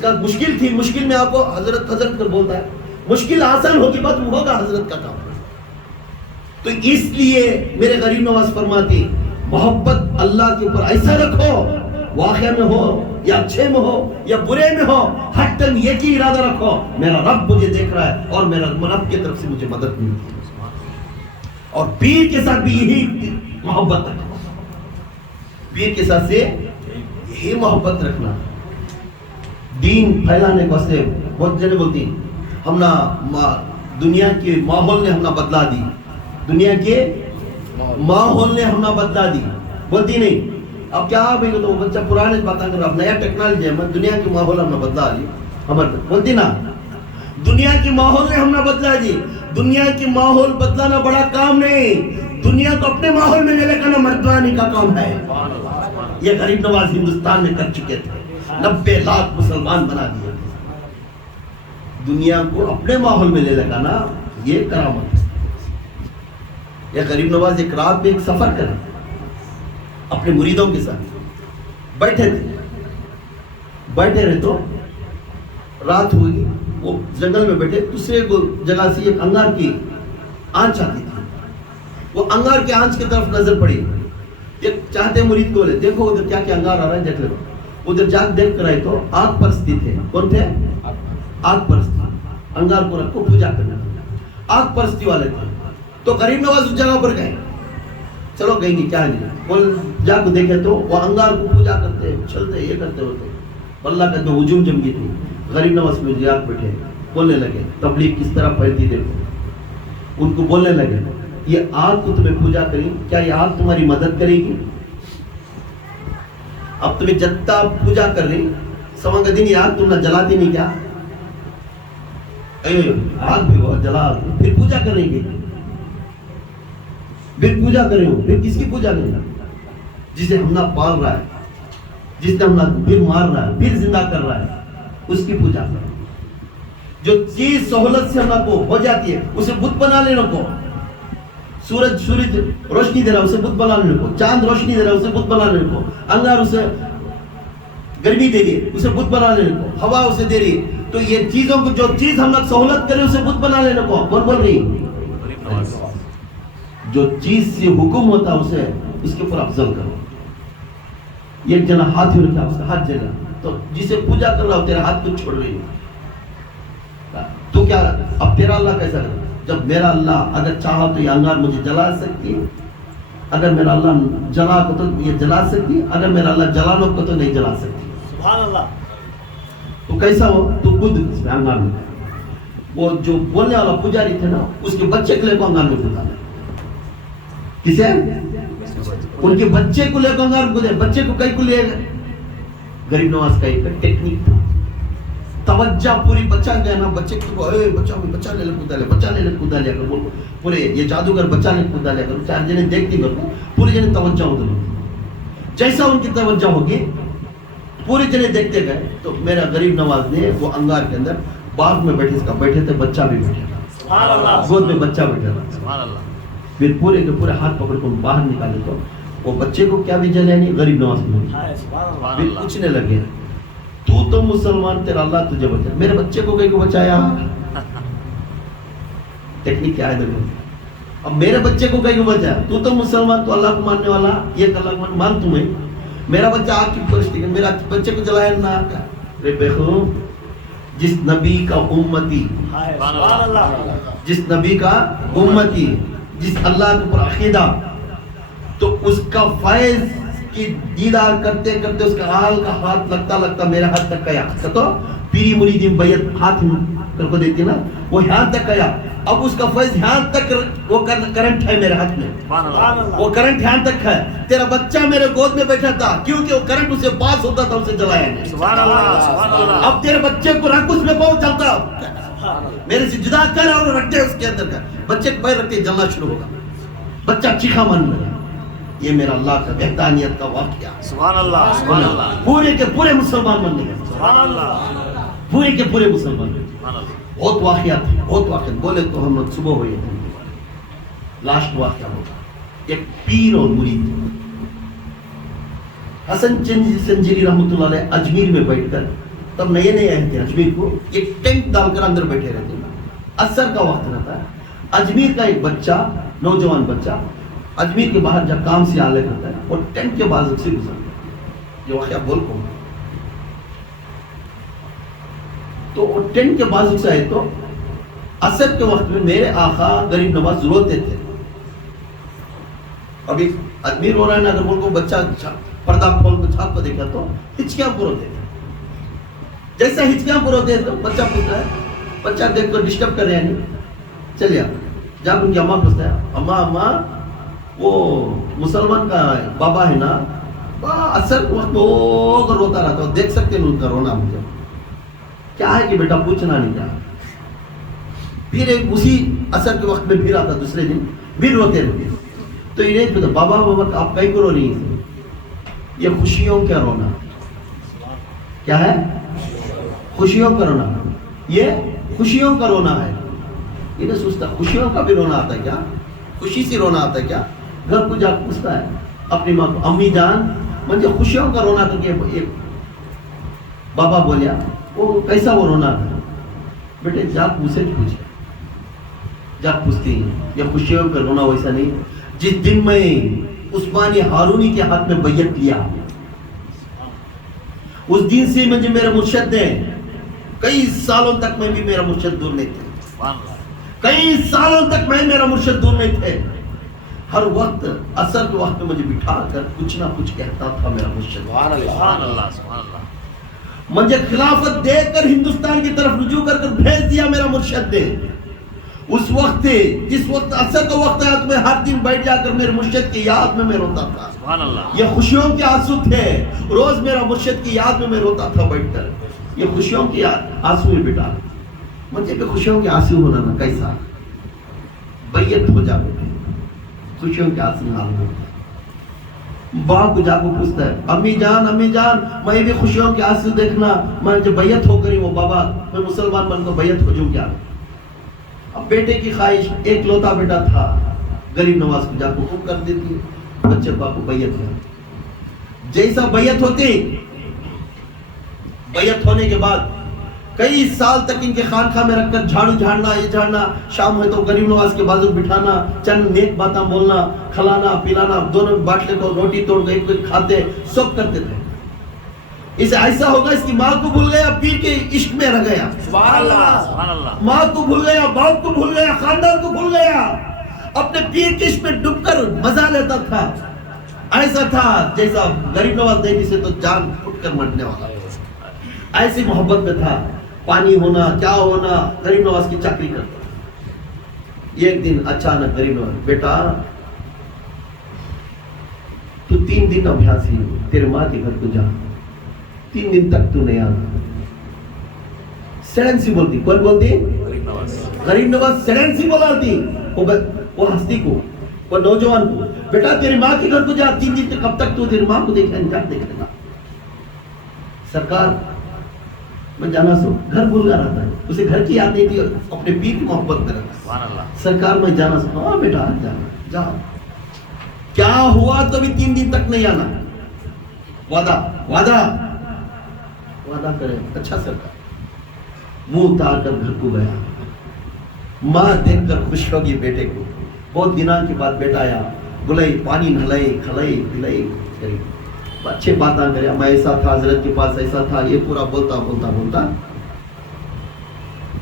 کا مشکل تھی, مشکل میں آپ کو حضرت حضرت کر بولتا ہے, مشکل آسان ہوگی بات ہوگا حضرت کا کام. تو اس لیے میرے غریب نواز فرماتے محبت اللہ کے اوپر ایسا رکھو, واقعہ میں ہو یا اچھے میں ہو یا برے میں ہو, ہر ٹائم یہ کی ارادہ رکھو میرا رب مجھے دیکھ رہا ہے اور میرا رب کی طرف سے مجھے مدد ملتی ہے. اور پیر کے ساتھ بھی یہی محبت رکھنا, پیر کے ساتھ سے یہی محبت رکھنا. دین پھیلانے کے واسطے بہت جنے بولتی ہم نا دنیا کے ماحول نے ہم نا بدلا دی, دنیا کے ماحول نے ہم نا بدلا دی, بولتی نہیں. اب کیا بھائی تو بچہ پرانے باتیں کر رہا, اب نیا ٹیکنالوجی ہے, دنیا کے ماحول ہم نے بدلا دی, ہمارے بولتی نا دنیا کے ماحول نے ہم نے بدلا دی. دنیا کے ماحول بدلانا بڑا کام نہیں, دنیا کو اپنے ماحول میں لے لے کر مردوانی کا کام ہے. یہ غریب نواز ہندوستان میں کر چکے تھے, 90 لاکھ مسلمان بنا دیے. دنیا کو اپنے ماحول میں لے لے نا یہ کرامت ہے. یہ غریب نواز ایک رات میں ایک سفر کرے اپنے مریدوں کے ساتھ, بیٹھے رہے تو رات ہوئی, وہ جنگل میں بیٹھے, دوسرے جگہ سے ایک انگار کی آنچ آتی تھی. وہ انگار کی آنچ کی طرف نظر پڑی, چاہتے مرید کو بولے دیکھو ادھر کیا کیا انگار آ رہا ہے دیکھ لو. ادھر جا کے دیکھ کر آئے تو آگ پرستی تھے. کون تھے؟ آگ پرستی. انگار کو رکھو پوجا کرنا, آگ پرستی والے تھے. تو غریب نواز اس جگہ پر گئے, چلو کہیں گے کیا نہیں, بول جا کے دیکھے تو وہ انگار کو پوجا کرتے چلتے یہ کرتے ہوتے. اللہ کا جو ہجوم جم گئی تھی. غریب نواز میں یاد بیٹھے بولنے لگے تبلیغ کس طرح پھیلتی دیکھو. ان کو بولنے لگے یہ آگ کو تمہیں پوجا کریں, کیا یہ آگ تمہاری مدد کرے گی؟ اب تمہیں جتنا پوجا کر رہی سما کا دن یہ آگ تم نہ جلاتی نہیں کیا؟ آگ بھی وہ جلا, پھر پوجا کریں گے, پھر پوجا کریں گے, پھر کس کی پوجا کریں گے؟ جسے ہم نہ پال رہا ہے, جس نے ہم نہ پھر مار رہا ہے, پھر زندہ کر رہا ہے, اس کی پوجا کریں. جو چیز سہولت سے ہم کو ہو جاتی ہے اسے بت بنا لینے کو. سورج روشنی دے رہا ہے اسے بت بنا لینے کو, چاند روشنی دے رہا ہے اسے بت بنا لینے کو, انگار اسے گرمی دے رہی ہے اسے بت بنا لینے کو, ہوا اسے دے رہی ہے. تو یہ چیزوں کو جو چیز ہم لوگ سہولت کرے اسے بت بنا لینے کو. کون بول رہی؟ جو چیز سے حکم ہوتا ہے اسے اس کے اوپر افضل کرو. ایک جنا ہاتھ ہی رکھا, اس کا ہاتھ جلا, تو جسے پوجا کر رہا ہو تیرا ہاتھ کو چھوڑ رہی ہے. تو کیا اب تیرا اللہ کیسا کرے؟ جب میرا اللہ اگر چاہا تو یہ انگار مجھے جلا سکتی ہے, اگر میرا اللہ جلا کو تو یہ جلا سکتی ہے, اگر میرا اللہ جلانے کو تو نہیں جلا سکتی. سبحان اللہ. تو کیسا ہو تو خود اس میں انگار میں, وہ جو بولنے والا پجاری تھے نا اس کے بچے کے لے کو انگار میں کھدا. کسے؟ ان کے بچے کو لے کو انگار میں کھدا. بچے کو کئی کو لے گئے. غریب نواز کا ایک ٹیکنیک تھا, توجہ پوری بچہ گیا نا, بچے کو اے بچہ لے لے کھدا لے, بچہ لے لے کھدا لیا کر, پورے یہ جادوگر بچہ لے کھدا لیا کر. چار جنے دیکھتی کر پورے جنے توجہ ہو گئے. جیسا ان کی توجہ ہوگی پورے جنے دیکھتے گئے. تو میرا غریب نواز نے وہ انگار کے اندر باغ میں بیٹھے, اس کا بیٹھے تھے, بچہ بھی بیٹھا تھا, گود میں بچہ بیٹھا تھا. پھر پورے کے پورے ہاتھ پکڑ کو باہر نکالے تو وہ بچے کو کیا بھی جلے نہیں, غریب نواز کو پھر پوچھنے لگے تو مسلمان, تیرا اللہ تجھے بچا, میرے بچے کو کہیں کو بچایا. ٹیکنیک کیا ہے دیکھو, اب میرے بچے کو کہیں کو بچایا, تو مسلمان, تو اللہ کو ماننے والا, یہ اللہ کو مان تمہیں, میرا بچہ آگ کی پرستی, میرا بچے کو جلایا نہ. رے بےخو, جس نبی کا امتی, جس نبی کا امتی, جس اللہ کے اوپر عقیدہ, تو اس کا فیض کی دیدار کرتے کرتے اس کا حال کا ہاتھ لگتا میرے ہاتھ تک گیا. تو پیری مریدی بیعت ہاتھ کر کو دیتی نا, وہ ہاتھ تک گیا. اب اس کا فیض یہاں تک, وہ کرنٹ ہے میرے ہاتھ میں, وہ کرنٹ یہاں تک ہے. تیرا بچہ میرے گود میں بیٹھا تھا کیونکہ وہ کرنٹ اسے پاس ہوتا تھا, اسے جلایا نہیں. اب تیرے بچے کو رکھ اس میں بہت چلتا, میرے سے جدا کر اور رکھتے اس کے اندر کا. بچے کو پیر رکھتے جلنا شروع ہوگا, بچہ چیخا ماننے لگا. یہ میرا اللہ کا وحدانیت کا واقعہ. سبحان اللہ, سبحان اللہ. پورے کے پورے مسلمان بننے گئے. سبحان اللہ. پورے کے پورے مسلمان. بہت واقعات ہیں, بہت واقعات. بولے تو ہم لوگ صبح ہوئے تھے. لاسٹ واقعہ ہوگا, ایک پیر اور مرید حسن چند سنجری رحمۃ اللہ علیہ اجمیر میں بیٹھ کر تب نئے نئے آئے تھے اجمیر کو, ایک ٹینٹ ڈال کر اندر بیٹھے رہتے ہیں. اثر کا وقت رہتا ہے. اجمیر کا ایک بچہ, نوجوان بچہ اجمیر کے باہر جب کام سے آنے کرتا ہے اور ٹینٹ کے بازو سے گزرتا ہے. یہ واقعہ بول کو تو وہ ٹینٹ کے بازو سے آئے تو اثر کے وقت میں میرے آقا غریب نواز روتے تھے. ابھی اجمیر ہو رہا ہے نا, اگر بول کو بچہ پردہ کھول کو چھاپ کو دیکھا تو ہچکیاں پر ہوتے تھے. جیسا ہچکیاں پر ہوتے ہیں تو بچہ پوچھتا ہے, بچہ دیکھ کر ڈسٹرب کر رہے ہیں نہیں, چلے آپ جب ان کی اماں پوچھتا ہے, اماں وہ مسلمان کا بابا ہے نا, اثر وقت میں وہ روتا رہتا ہوں, دیکھ سکتے ہیں ان کا رونا مجھے, کیا ہے کہ بیٹا پوچھنا نہیں کیا. پھر ایک اسی اثر کے وقت میں پھر آتا, دوسرے دن پھر روتے رہتے. تو یہ نہیں پوچھتا, بابا آپ کہیں کو رو رہی ہیں, یہ خوشیوں کا رونا. کیا ہے؟ خوشیوں کا رونا. یہ خوشیوں کا رونا ہے. یہ نہیں سوچتا خوشیوں کا بھی رونا آتا ہے کیا, خوشی سے رونا آتا ہے کیا. گھر کو جا پوچھتا ہے اپنی ماں کو, امی جان مجھے خوشیوں کا رونا تھا. کہ بابا بولیا وہ کیسا وہ رونا تھا. بیٹے جا پوچھے جا پوچھتی ہیں, یہ خوشیوں کا رونا ویسا نہیں. جس دن میں عثمانی ہارونی کے ہاتھ میں بیعت لیا, اس دن سے مجھے میرے مرشد نے, کئی سالوں تک میں بھی میرا مرشد دور نہیں تھے, کئی سالوں تک میں میرا مرشد دور نہیں تھے. ہر وقت اثر کے وقت میں مجھے بٹھا کر کچھ نہ کچھ کہتا تھا میرا مرشد. سبحان اللہ سبحان اللہ. مجھے خلافت دے کر ہندوستان کی طرف رجوع کر بھیج دیا میرا مرشد نے. اس وقت جس وقت اثر کا وقت آیا تو میں ہر دن بیٹھ جا کر میرے مرشد کی یاد میں روتا تھا. سبحان اللہ. یہ خوشیوں کے آنسو تھے, روز میرا مرشد کی یاد میں روتا تھا بیٹھ کر. یہ خوشیوں کی آنسو ہے بیٹا. مجھے بھی خوشیوں کے آنسو ہونا نا کیسا, بیعت ہو جا بیٹے, خوشیوں کے آنسو حال میں. باپ کو جا کو پوچھتا ہے, امی جان میں بھی خوشیوں کے آنسو دیکھنا, میں جب بیعت ہو کری وہ بابا میں مسلمان بن کو بیعت ہو جاؤں کیا. اب بیٹے کی خواہش, ایک لوتا بیٹا تھا, غریب نواز کو جا کو حکم کر دیتی بچے باپ کو بیعت ہے. جیسا بیعت ہوتی, بیعت ہونے کے بعد کئی سال تک ان کے خانقاہ میں رکھ کر جھاڑو جھاڑنا, یہ جھاڑنا, شام ہے تو غریب نواز کے بازو بٹھانا, چند نیک باتیں بولنا, کھلانا پلانا, دونوں باٹلے کو روٹی توڑ کے ایک کھاتے, سب کرتے تھے. اسے ایسا ہوگا اس کی ماں کو بھول گیا, پیر کے عشق میں رہ گیا. سبحان اللہ سبحان اللہ. ماں کو بھول گیا, باپ کو بھول گیا, خاندان کو بھول گیا, اپنے پیر کے عشق میں ڈوب کر مزہ لیتا تھا. ایسا تھا جیسا غریب نواز دیکھی سے تو جان پھٹ کر مرنے والا, ایسی محبت میں تھا. پانی ہونا کیا ہونا, غریب نواز کی چاکری کرتا. ایک دن اچانک غریب نواز, بیٹا تو 3 دن ابھیاسی, تیرے ماں کے گھر کو جا, 3 دن تک تو نہیں آنا. سیلن سی بولتی, کون بولتی؟ غریب نواز سیلن سی بولتی وہ ہستی کو, وہ نوجوان کو, بیٹا تیری ماں کے گھر کو جا, 3 دن تک, کب تک تو تیری ماں کو دیکھا نہیں دیکھ لینا. سرکار میں جانا سو, گھر بھول گیا رہتا ہے, اسے گھر کی یاد نہیں تھی, اپنے پیر کی محبت میں رہتا. سرکار میں جانا سو, ہاں بیٹا جانا, جا. کیا ہوا تو بھی 3 دن تک نہیں آنا. وعدہ کرے. اچھا سرکار. منہ اتار کر گھر کو گیا. ماں دیکھ کر خوش ہوگی بیٹے کو. بہت دنوں کے بعد بیٹا آیا, بلائی, پانی نہلائی, کھلائی پلائی, اچھے باتیں کرے, میں ایسا تھا حضرت کے پاس, ایسا تھا, یہ پورا بولتا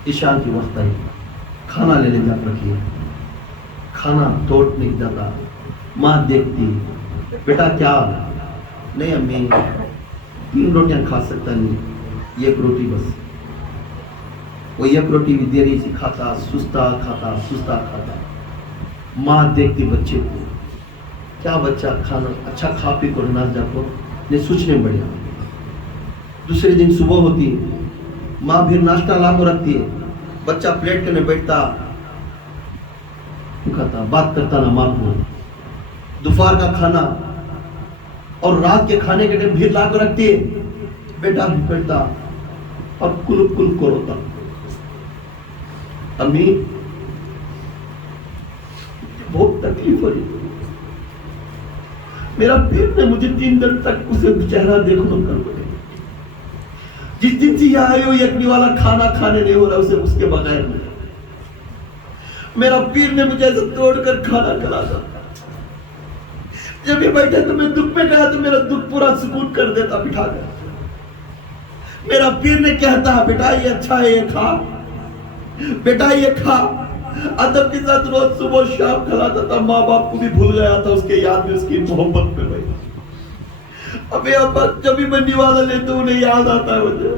عشاء کی وقت آئی. کھانا لینے جا رکھی, کھانا توڑ نہیں جاتا. ماں دیکھتی, بیٹا کیا, نہیں امی 3 روٹیاں کھا سکتا نہیں, 1 روٹی بس. وہ 1 روٹی بھی دے رہی تھی, کھاتا سستا کھاتا. ماں دیکھتی بچے کو, کیا بچہ کھانا اچھا کھا پی کو رہنا جا کو نہیں سوچنے بڑھیا. دوسرے دن صبح ہوتی, ماں پھر ناشتہ لا کو رکھتی ہے, بچہ پلیٹ کرنے بیٹھتا, کھاتا, بات کرتا نا ماں کو. دوپہر کا کھانا اور رات کے کھانے کے ٹائم پھر لا کو رکھتی ہے, بیٹا بھی بیٹھتا اور کل کو روتا. امی بہت تکلیف ہو رہی, میرا پیر نے مجھے 3 دن تک اسے چہرہ دیکھنا کر بولے, جس دن سے یہاں آئے ہو یکنی والا کھانا کھانے نہیں ہو رہا اسے اس کے بغیر میں. میرا پیر نے مجھے ایسے توڑ کر کھانا کھلاتا. جب یہ بیٹھے تو میں دکھ میں گیا تو میرا دکھ پورا سکون کر دیتا بٹھا کر. میرا پیر نے کہتا بیٹا یہ اچھا ہے یہ کھا, بیٹا یہ کھا. ادب کے ساتھ روز صبح شام کھلاتا تھا. ماں باپ کو بھی بھول گیا تھا اس کے یاد میں اس کی محبت میں. بھائی ابھی ابا جب بھی میں نوالا لیتا ہوں انہیں یاد آتا ہے مجھے.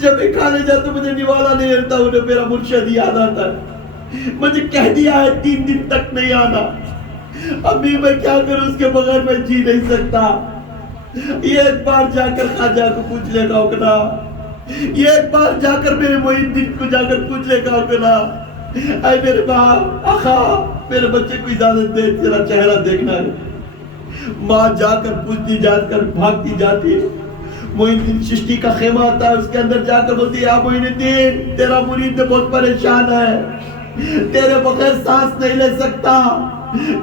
جب بھی کھانے جاتا ہوں مجھے نوالا نہیں لیتا ہوں انہیں میرا مرشد یاد آتا ہے. مجھے کہہ دیا ہے 3 دن تک نہیں آنا. ابھی میں کیا کروں اس کے بغیر میں جی نہیں سکتا. یہ ایک بار جا کر خواجہ کو پوچھ لے گا اکنا. یہ ایک بار جا کر میرے معین الدین کو جا کر پوچھ لے گا اکنا. اے میرے باپ آقا میرے بچے کو اجازت دے تیرا چہرہ دیکھنا ہے. ماں جا کر پوچھتی جا کر بھاگتی جاتی. معین الدین چشتی کا خیمہ آتا ہے اس کے اندر جا کر بولتی یا معین الدین تیرا مرید بہت پریشان ہے, تیرے بغیر سانس نہیں لے سکتا.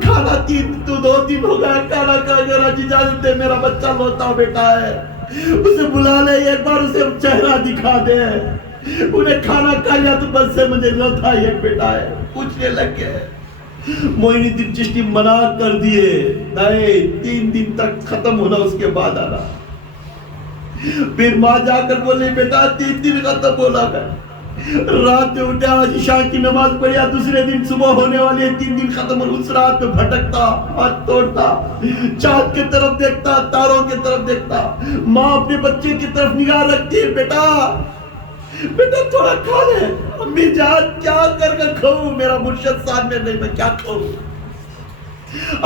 کھانا 2 دن ہو گیا کھانا کھا کر آج اجازت دے میرا بچہ لوتا بیٹا ہے. اسے بلا لے ایک بار اسے چہرہ دکھا دے. انہیں کھانا کھا لیا تو بس سے مجھے لوتا ایک بیٹا ہے. پوچھنے لگ گئے. معین الدین چشتی منع کر دیے نہیں 3 دن تک ختم ہونا اس کے بعد آنا. پھر ماں جا کر بولی بیٹا 3 دن ختم ہونا گا. رات میں اٹھا آج عشاء کی نماز پڑھیا دوسرے دن صبح ہونے والے 3 دن ختم ہو. اس رات میں بھٹکتا ہاتھ توڑتا چاند کی طرف دیکھتا تاروں کی طرف دیکھتا. ماں اپنے بچے کی طرف نگاہ رکھتی ہے بیٹا بیٹا تھوڑا کھا لے. امی جان کیا کر کے کھاؤں میرا مرشد سامنے نہیں میں کیا کھاؤں.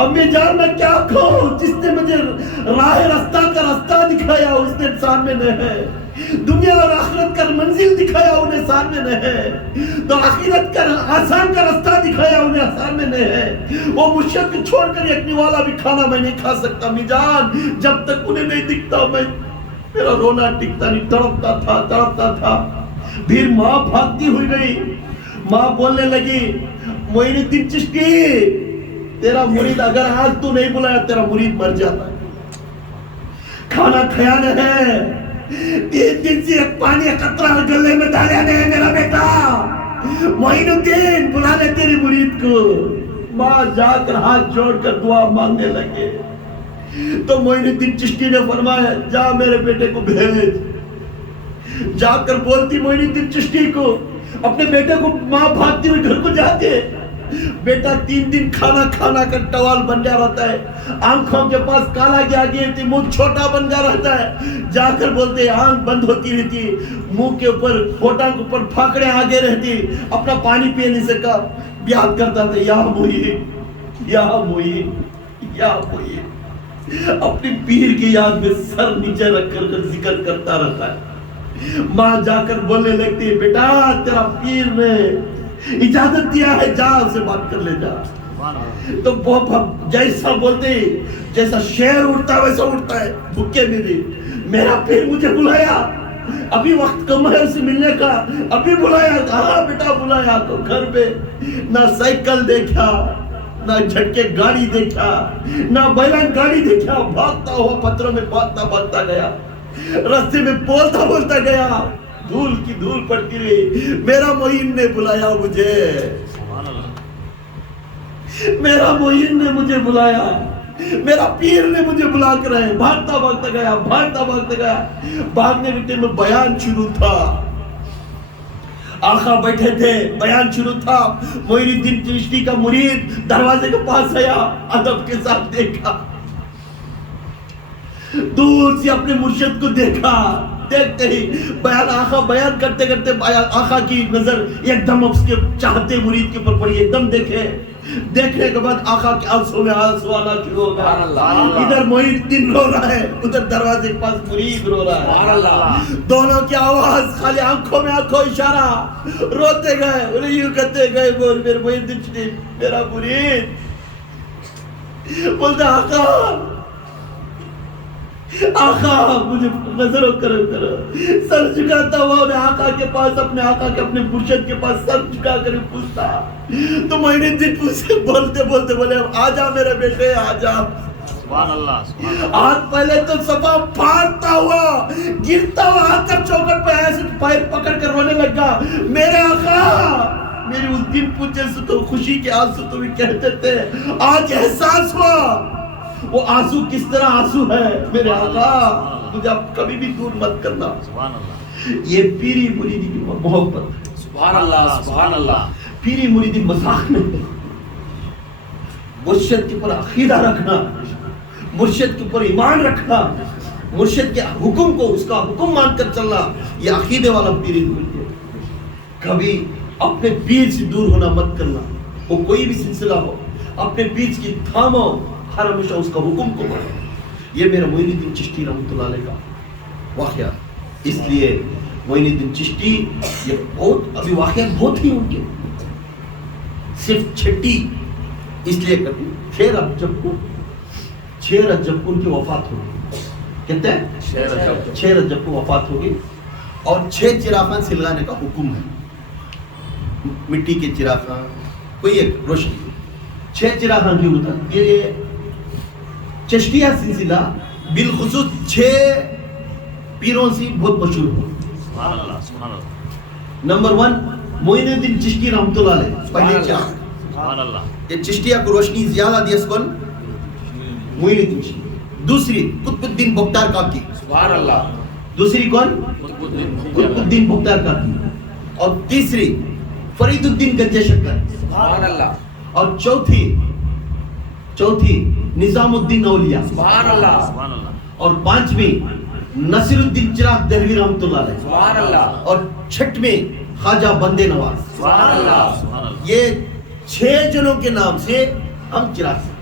امی جان میں کیا کھاؤں جس نے مجھے راہ رستہ کا رستہ دکھایا اس نے سامنے نہیں ہے. دنیا اور آخرت کا منزل دکھایا انہیں سامنے نہیں ہے. تو آخرت کا آسان کا رستہ دکھایا انہیں سامنے نہیں ہے. وہ مرشد کو چھوڑ کر یکنی والا بھی کھانا میں نہیں کھا سکتا. امی جان جب تک انہیں نہیں دکھتا میں میرا رونا ٹکتا نہیں. تڑپتا تھا. پھر ماں بھاگتی ہوئی گئی. ماں بولنے لگی معین الدین چشتی تیرا مرید اگر آج تو نہیں بلایا تیرا مرید مر جاتا ہے. کھانا کھایا نہیں 3 دن سے ایک پانی کا قطرہ گلے میں ڈالا نہیں میرا بیٹا. معین الدین بلا لے تیری مرید کو. ماں جا کر ہاتھ جوڑ کر دعا مانگنے لگے. تو معین الدین چشتی نے فرمایا جا میرے بیٹے کو بھیج. جا کر بولتی معین الدین چشتی کو اپنے بیٹے کو. ماں بھاگتی ہوئی گھر کو جاتے. بیٹا 3 دن کھانا کا ٹوال بن جا رہتا ہے. آنکھوں کے پاس کالا گیا گئی منہ چھوٹا بن جا رہتا ہے. جا کر بولتے آنکھ بند ہوتی رہتی منہ کے اوپر ہوٹاں کے اوپر پھاکڑیں آگے رہتی. اپنا پانی پی نہیں سکا. یاد کرتا تھا یا معین یا معین یا معین. اپنی پیر کی یاد میں سر نیچے رکھ کر ذکر کرتا رہتا ہے. ماں جا کر بولنے لگتی بیٹا تیرا پیر نے اجازت دیا ہے جا اسے بات کر لے جا. تو جیسا بولتے جیسا شیر اٹھتا ہے ویسا اٹھتا ہے بھوکے میں بھی. میرا پیر مجھے بلایا ابھی وقت کم ہے اسے ملنے کا. ابھی بلایا ہاں بیٹا بلایا. تو گھر پہ نہ سائیکل دیکھا نہ جھٹکے گاڑی دیکھا نہ بیلن گاڑی دیکھا. بھاگتا ہوا پتھروں میں بھاگتا گیا. راستے میں بولتا گیا. دھول کی دھول پڑتی رہی. میرا معین نے بلایا مجھے. میرا معین نے مجھے بلایا. میرا پیر نے مجھے بلا کر آئے. بھاگتا گیا. بھاگنے کے ٹائم میں بیان شروع تھا. آقا بیٹھے تھے بیان شروع تھا. معین الدین چشتی کا مرید دروازے کے پاس آیا. ادب کے ساتھ دیکھا. دور سے اپنے مرشد کو دیکھا. دیکھتے ہی آقا بیان کرتے آقا کی نظر ایک دم اس کے چاہتے مرید کے اوپر پڑی. ایک دم دیکھنے کے بعد آقا کے آنسوں میں آنسو آنا شروع ہو گیا. ادھر معین الدین رو رہا ہے ادھر دروازے کے پاس مرید رو رہا ہے. دونوں کی آواز خالی آنکھوں میں آنکھوں اشارہ. روتے گئے انہیں یوں کہتے گئے بول میرے معین الدین چشتی میرا مرید. بولتا آقا مجھے نظروں کرو. سر جھکاتا ہوا انہیں آقا کے پاس اپنے مرشد کے پاس سر جھکا کر پوچھتا. تو معین الدین بولتے بولے آجا میرے بیٹے آجا سبحان اللہ سبحان اللہ آج پہلے تو صفا پھاڑتا ہوا گرتا ہوا آ کر چوکٹ پہ ایسے پیر پکڑ کر رونے لگا، میرے آقا میری اس دن پوچھے سے تو خوشی کے آنسو تو بھی کہتے تھے، آج احساس ہوا وہ آنسو کس طرح آنسو ہے میرے آقا، مجھے آپ کبھی بھی دور مت کرنا۔ سبحان اللہ یہ پیری مریدی کی محبت، سبحان اللہ سبحان اللہ۔ پیری مریدی مذاق نہیں، مرشد کے اوپر عقیدہ رکھنا، مرشد کے اوپر ایمان رکھنا، مرشد کے حکم کو اس کا حکم مان کر چلنا، یہ عقیدے والا پیری مریدی ہے۔ کبھی اپنے پیر سے دور ہونا مت کرنا، وہ کوئی بھی سلسلہ ہو، اپنے پیر کی تھامو، ہر ہمیشہ اس کا حکم کو مانو۔ یہ میرا معین الدین چشتی رحمۃ اللہ علیہ کا واقعہ، اس لیے معین الدین چشتی یہ بہت ابھی واقعات بہت ہی ان کے صرف چھٹی اس لیے کرتی 6 رجب کو ان کی وفات ہوگی، کہتے ہیں 6 رجب کو وفات ہوگی، اور 6 چراغاں سلگانے کا حکم ہے، مٹی کے چراغاں کوئی ایک روشنی 6 چراغاں کیوں ہوتا ہے؟ یہ چشتیہ سلسلہ بالخصوص 6 پیروں سے بہت مشہور ہے۔ سبحان اللہ سبحان اللہ نمبر 1 معین الدین چشتی رحمۃ اللہ علیہ، پہلے چراغ، سبحان اللہ یہ چشتیہ کو روشنی زیادہ دی اس کو معین الدین چشتی۔ دوسری قطب الدین بختیار کاکی، سبحان اللہ۔ دوسری کون؟ قطب الدین بختیار کاکی، اور تیسری فرید الدین گنج شکر، سبحان اللہ اور چوتھی نظام الدین اولیاء، سبحان اللہ سبحان اللہ اور 5ویں نصیر الدین چراغ دہلوی رحمۃ اللہ علیہ، سبحان اللہ اور 6ویں خواجہ بندے نواز۔ سبحان اللہ سبحان اللہ یہ 6 جنوں کے نام سے ہم چراغ سے،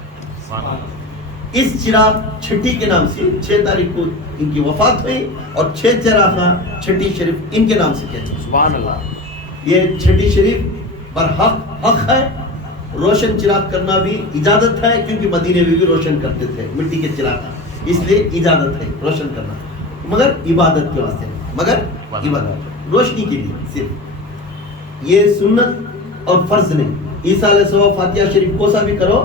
سبحان اللہ اس چراغ چھٹی کے نام سے 6 تاریخ کو ان کی وفات ہوئی، اور 6 چراغاں چھٹی شریف ان کے نام سے کہتے ہیں۔ سبحان اللہ۔ یہ چھٹی شریف پر حق ہے، روشن چراغ کرنا بھی اجازت ہے، کیونکہ مدینے میں بھی روشن کرتے تھے مٹی کے چراغ، اس لیے اجازت ہے روشن کرنا، مگر عبادت کے واسطے نہیں، مگر عبادت روشنی کے لیے صرف، یہ سنت اور فرض نہیں۔ عیسیٰ علیہ السلام فاتحہ شریف کو سا بھی کرو،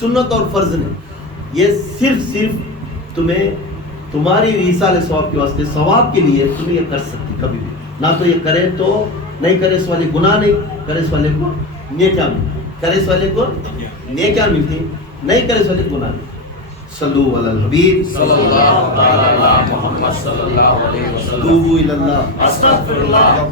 سنت اور فرض نہیں، یہ صرف تمہیں تمہاری عیسیٰ علیہ السلام کے واسطے ثواب کے لیے تم یہ کر سکتی، کبھی بھی نہ تو یہ کرے تو نہیں کرے اس والے گناہ نہیں، کرے اس والے کو نیکیاں ملتی، کرے اس والے کو نیکیاں ملتی، نہیں کرے اس والے کو گناہ نہیں۔ صلو علی الحبیب صلی اللہ تعالی علی محمد صلی اللہ علیہ وسلم۔ توبوا الی اللہ، استغفر اللہ۔